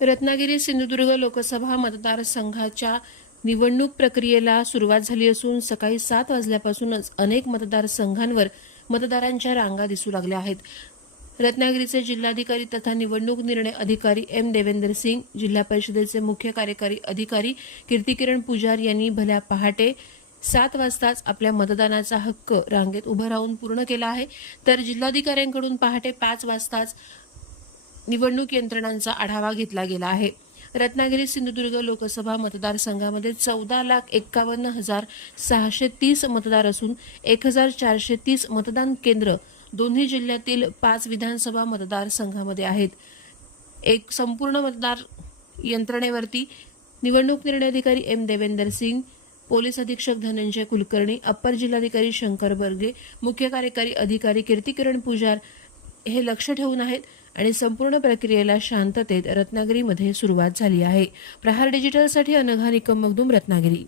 रत्नागिरी सिंधुदुर्ग लोकसभा मतदारसंघाच्या निवडणूक प्रक्रियेला सुरुवात झाली असून सकाळी 7 वाजल्यापासूनच अनेक मतदारसंघांवर मतदारांच्या रांगा दिसू लागल्या आहेत. रत्नागिरीचे जिल्हाधिकारी तथा निवडणूक निर्णय अधिकारी एम. देवेंदर सिंग, जिल्हा परिषदेचे मुख्य कार्यकारी अधिकारी कीर्तिकिरण पुजार यांनी भल्या पहाटे 7 वाजताच आपल्या मतदानाचा हक्क रांगेत उभं राहून पूर्ण केला आहे. तर जिल्हाधिकाऱ्यांकडून पहाटे 5 वाजताच निवडणूक यंत्रणांचा आढावा घेतला गेला आहे. रत्नागिरी सिंधुदुर्ग लोकसभा मतदारसंघामध्ये 14,51,630 मतदार असून 1,430 मतदान केंद्र दोन्ही जिल्ह्यातील 5 विधानसभा मतदारसंघामध्ये आहेत. एक संपूर्ण मतदार यंत्रणेवरती निवडणूक निर्णय अधिकारी एम. देवेंदर सिंग, पोलीस अधीक्षक धनंजय कुलकर्णी, अप्पर जिल्हाधिकारी शंकर बर्गे, मुख्य कार्यकारी अधिकारी कीर्तिकिरण पुजार हे लक्ष ठेवून आहेत आणि संपूर्ण प्रक्रियेला शांततेत रत्नागिरीमध्ये सुरुवात झाली आहे. प्रहार डिजिटलसाठी अनघा निकम मगदूम, रत्नागिरी.